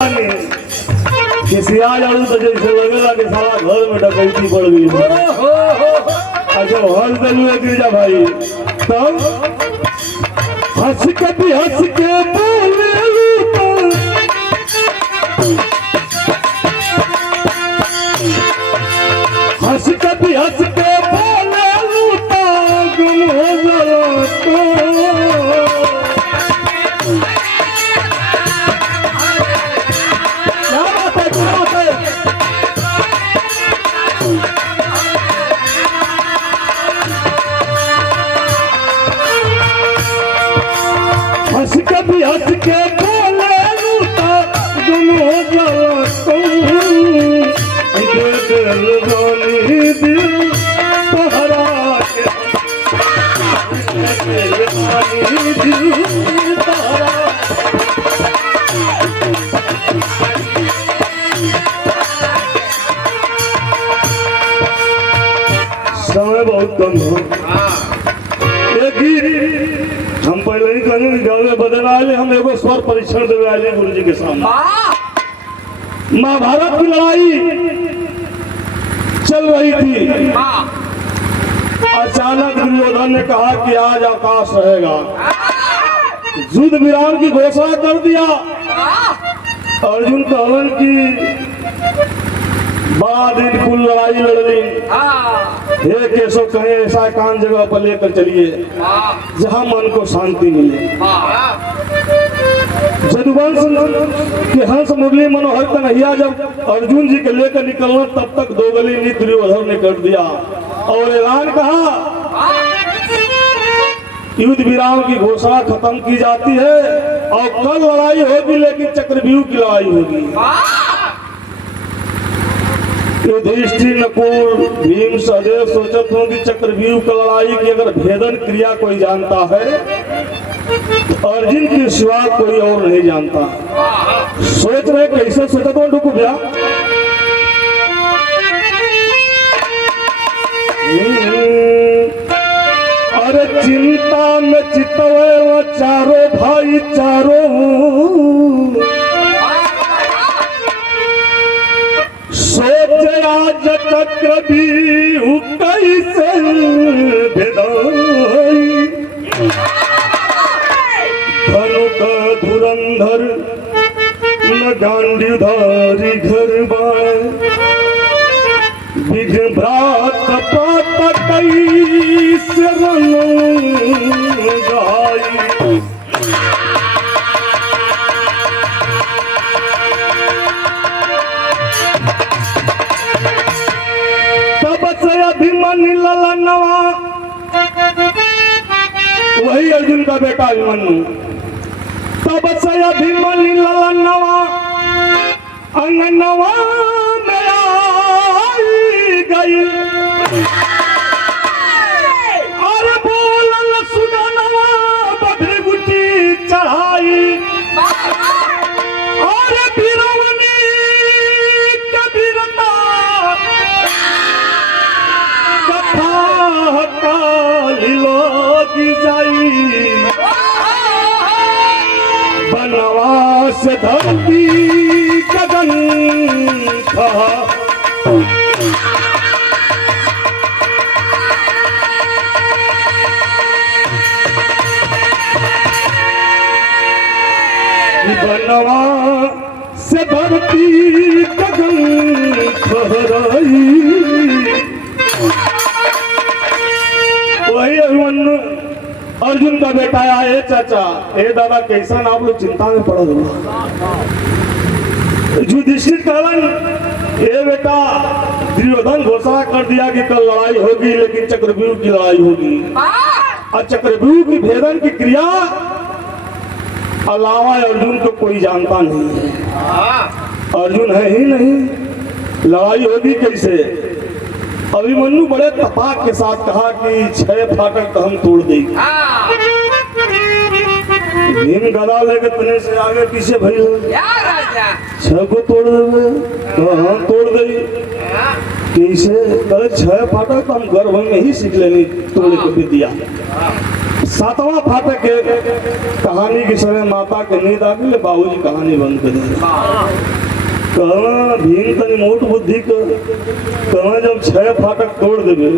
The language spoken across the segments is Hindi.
किसी आ जाऊं तो जैसे लगेगा कि सारा घर में डकैती पड़ गई। अच्छा हंस दिलू गिरजा भाई तब हंस के भी हंस के बोले हंस के भी हंस के बोले लूटा गुम हो गया हंस के भी हंस के बोले लूटा गुम हो गया दिल बोली दिल तोहरा के दिल तोहरा समय बहुत कम हो। हम पहले ही कहने गाँव बदल आए हम एगो स्वर परीक्षण देवे आए गुरु जी के सामने। महाभारत की लड़ाई चल रही थी। अचानक दुर्योधन ने कहा कि आज अवकाश रहेगा। युद्ध विराम की घोषणा कर दिया। अर्जुन कहलन की बाद कुल लड़ाई लड़ ली। हे केशव कहे ऐसा एकांत जगह पर लेकर चलिए जहां मन को शांति मिले। जदुवंश के हंस मुरली मनोहर कन्हैया जब अर्जुन जी के लेकर निकलना तब तक दो गली नीति दुर्योधन ने कर दिया और ऐलान कहा युद्ध विराम की घोषणा खत्म की जाती है और कल लड़ाई होगी लेकिन चक्रव्यूह की लड़ाई होगी। युधिष्ठिर नकुल भीम सहदेव सोचत हों कि चक्रव्यूह की लड़ाई की अगर भेदन क्रिया कोई जानता है अर्जुन के सिवा कोई और नहीं जानता। सोच रहे कैसे सोचा तो डुकू भैया अरे चिंता में चितवे वो चारों भाई चारों सोच आज चक्रव्यूह कैसे भेदाई धुरंधर न गांडीधारी घर बाय विघ्न भ्रात पात कैसे रंग गाई तब से अभिमन्यु ललनवा वही अर्जुन का बेटा अभिमन्यु तब से अभिमन्यु ललनवा अंगनवा में आई गई और बोलल सुगनवा बभरी गुटी चढ़ाई और बीरवनी कबीरता कथा काली लोगी जाई बनवास धरती गगन कहा बनवास धरती गगन खहराई वही अभिमन्यु अर्जुन का बेटा आया चाचा ए दादा कैसा आप लोग चिंता में पड़ा हुआ। युधिष्ठिर कहलन ए बेटा दुर्योधन घोषणा कर दिया कि कल लड़ाई होगी लेकिन चक्रव्यूह की लड़ाई होगी और चक्रव्यूह की भेदन की क्रिया अलावा अर्जुन को कोई जानता नहीं है। अर्जुन है ही नहीं लड़ाई होगी कैसे। अभिमन्यु बड़े तपाक के साथ कहा कि 6 फाटक तो हम तोड़ देंगे। भीम गदा लेके तने से आगे पीछे भैया 6 को तोड़ देंगे तो हम तोड़ देंगे कैसे। 6 फाटक तो हम गर्भ में ही सीख लेने तोड़ने को भी दिया। सातवां फाटक के कहानी के समय माता के नींद आ गई, बाबूजी कहानी बंद कर दी। कहना भीम तनी मोट बुद्धि कहना जब 6 फाटक तोड़ देवे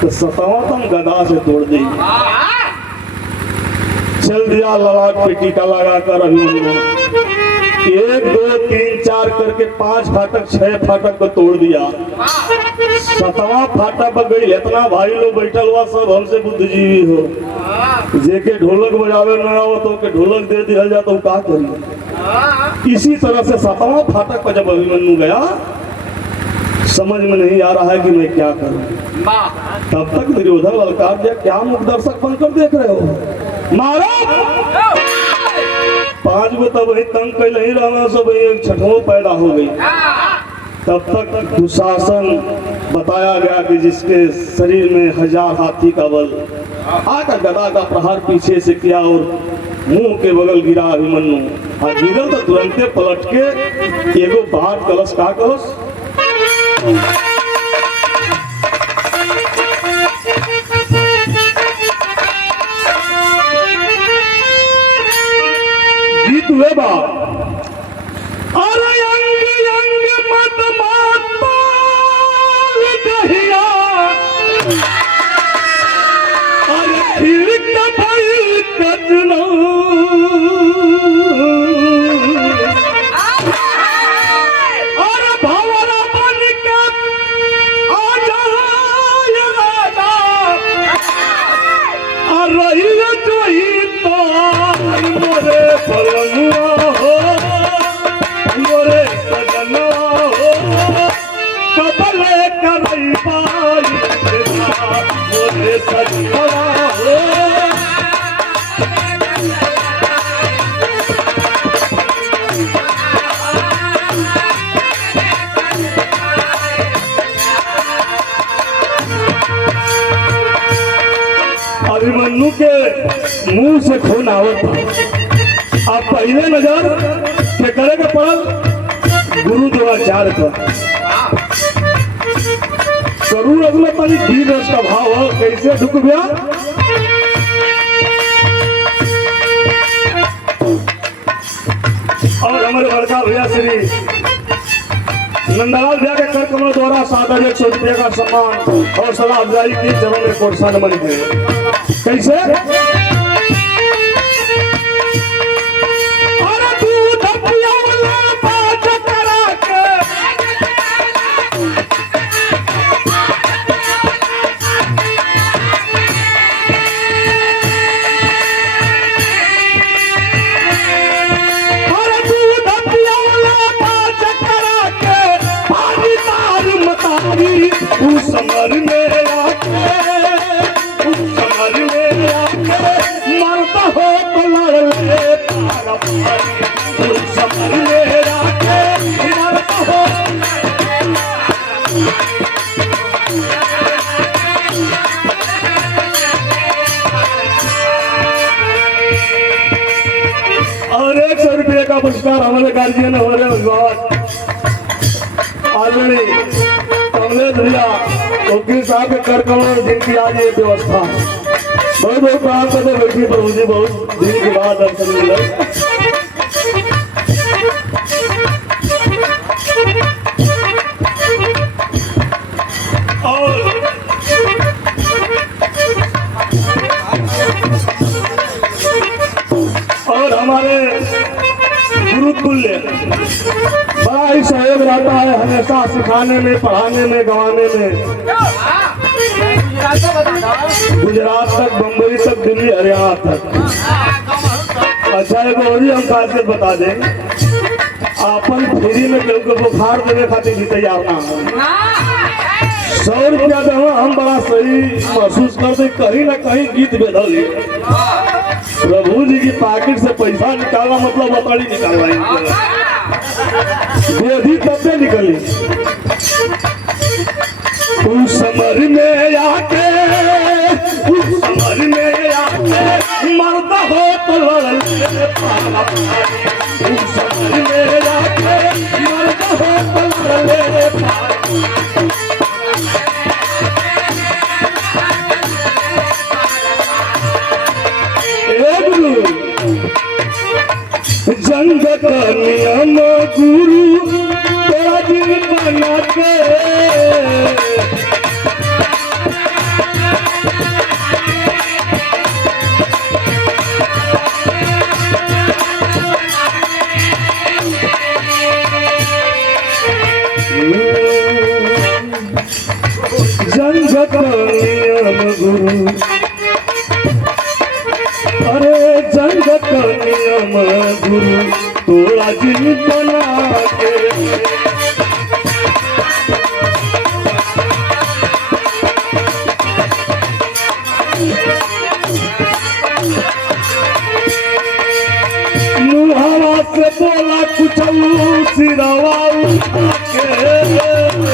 तो 7वां तुम गदा से तोड़ दी। चल दिया ललाट पे टीका लगा कर अभिमन्यु 1 2 3 4 करके 5 फाटक 6 फाटक को तोड़ दिया। 7वां फाटक पर गई। इतना भाई लोग बैठल हुआ सब हमसे बुद्धिजीवी हो, जेके ढोलक बजावे न हो तो के ढोलक दे दिया जाए तो का करिए। इसी तरह से 7वां फाटक पर जब अभिमन्यु गया, समझ में नहीं आ रहा है कि मैं क्या करूं। तब तक दुर्योधन ललकार दिया, क्या मुख दर्शक बनकर देख रहे हो, मारो। 5 गो तब वही तंग कैल ही रहना, सब एक छठवो पैदा हो गई। तब तक दुशासन बताया गया कि जिसके शरीर में 1000 हाथी का बल, आकर गदा का प्रहार पीछे से किया और मुंह के बगल गिरा अभिमन्यु। गिरल तो तुरंते पलट के एगो बात कलश का कलश गीत हुए बा, अरे अंग अंग मत माता दहिया, अरे फिर कभी कजना, अरे भंवरा बन के आ जाए राजा, अरे जोई तो मोरे पलंगवा हो, मोरे सजनवा हो, कबले करई पाई मोरे सजनवा हो। अभिमन्यु के मुंह से खून आवत था। आप पहले नजर के करे के पड़ल गुरु द्रोणाचार्य पर। जरूर अगला पानी घी रस का भाव है, कैसे ढुक गया। और हमारे बड़का भैया श्री नंदलाल भैया के कर कमलों द्वारा सादर 100 रुपये का सम्मान और सलाह अफजाई की चरण में कोर्सा नमन किए। कैसे समर में आके, समर में आके मरता हो तो लड़ ले तारा भाई, समर में आके मरता हो। और 100 रुपये का पुरस्कार हमारे गार्जियन हमारे अभिभावक आदरणीय कमलेश भैया वकील साहब के कर कमल जिनकी आज ये व्यवस्था। बहुत बहुत प्रणाम करते बैठी प्रभु जी, बहुत दिन के बाद दर्शन मिले। और हमारे गुरुकुल्य बड़ा ही सहयोग रहता है हमेशा, सिखाने में, पढ़ाने में, गवाने में। गुजरात तक, बम्बई तक, दिल्ली, हरियाणा तक। अच्छा एक और ही हम खासियत बता दें, आपन फ्री में केहू के बुखार देने खातिर भी तैयार ना हो। 100 रुपया दे हम बड़ा सही महसूस करते, कहीं ना कहीं गीत बेदल। प्रभु जी की पॉकेट से पैसा निकालना मतलब बतड़ी निकालना, बेधी तब से निकली। उस समर में आके, उस समर में आके मरता हो तो लड़ ले तारा भाई, उस समर में आके मरता हो तो लड़ ले तारा। बना के मुहावा से बोला कुछ सिरवा उठा के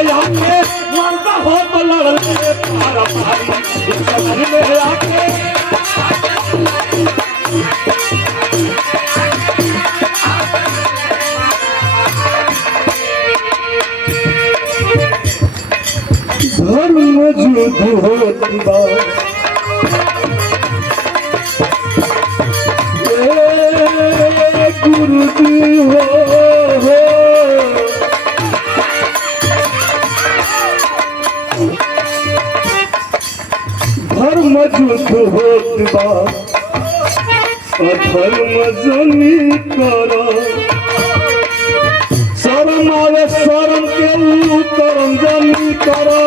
मानता हो तो लड़ने पारा पारी में आके धर्म युद्ध होता गुरु जी हो धर्म युद्ध होता अधर्म जनी करो शर्म आवे शर्म के कर्म जनी करो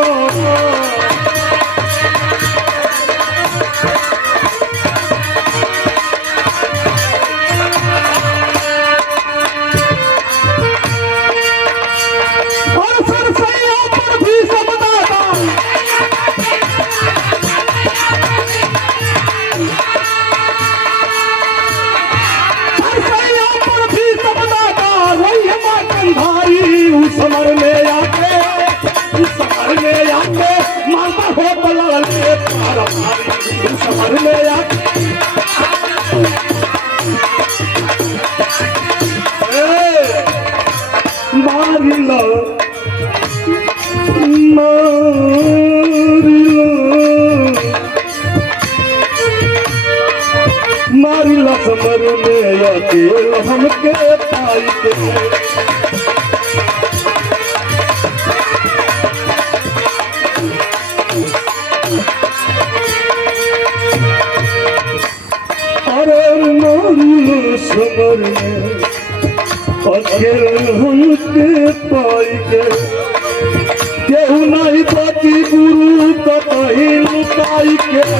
समर में आके माता हो बलले पारा पारी समर में आके मारिला मारिला समर में आके हमके पाई के समर में अकेले हमके पाई के केहू नहीं पति गुरु कहीं लुकाई के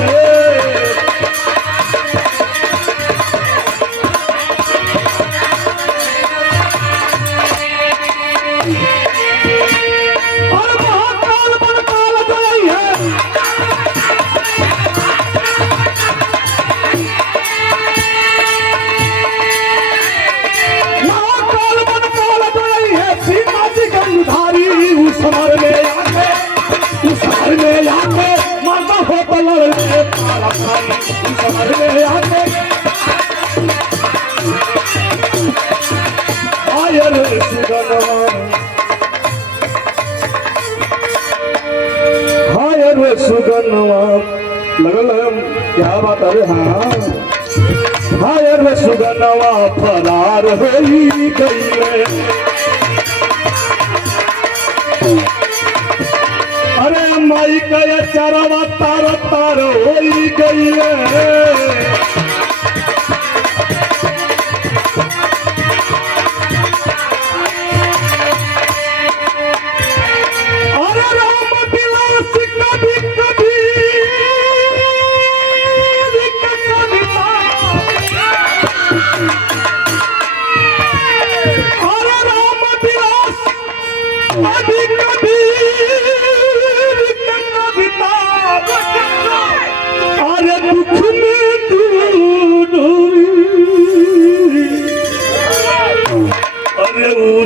सुगनवा लगल क्या बात अरे हाँ हाय रे सुगनवा फरार होई गई अरे माई का चरवा तार तार होई गई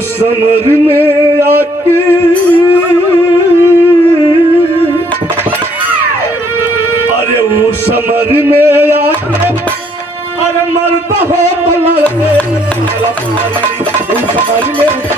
समर में आके अरे वो समर में आके अरे मरता हो तो लड़के समर में